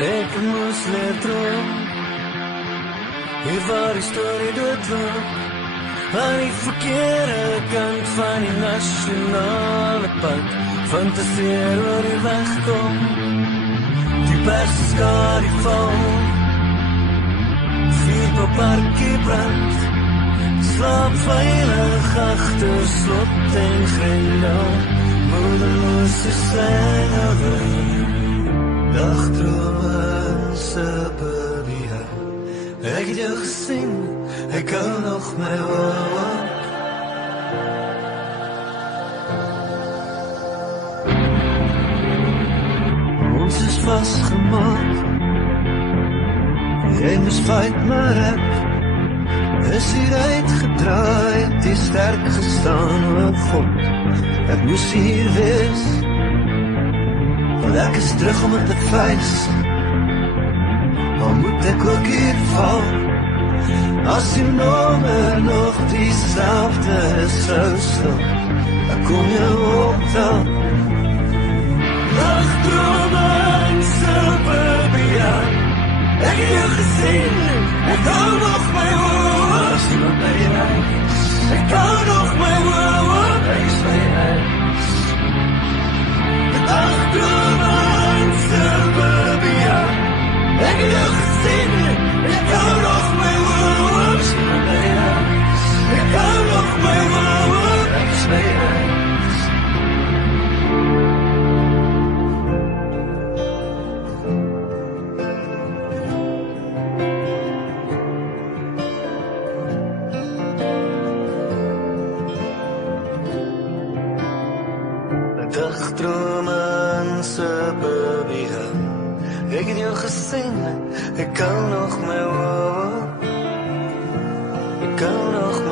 Ek moes leer droom. Hier waar die storie doodloop, aan die verkeerde kant van die nasionale pad, fantaseer oor die wegkom, die beste skade val, Vierparkie brand, slaap veilig achter slot en grendel, moedeloos is sengel, dagdrome se beweer. Ek het jou gesien, ek hou nog my hoop. Ons is vastgemaak, jy moes fight maar ek is hier uitgedraai, die sterk gestaan, o God, ek moes hier wees, want ek is terug om het te feest. Al moet ek ook hier val, as die nommer nog diezelfde sou staan, ek kom jou optel. Dagdrome en suburbia, ek het jou gesien, ek hou nog my hoop, as iemand by die huis, ek hou nog my hoop, ek is by die huis. Dagdrome en suburbia, ek het jou gesien, ek hou nog my hoop, ek hou nog my hoop, ek is by die huis. Dagdrome en suburbia, ek het jou gesien, ek hou nog my hoop, ek hou nog my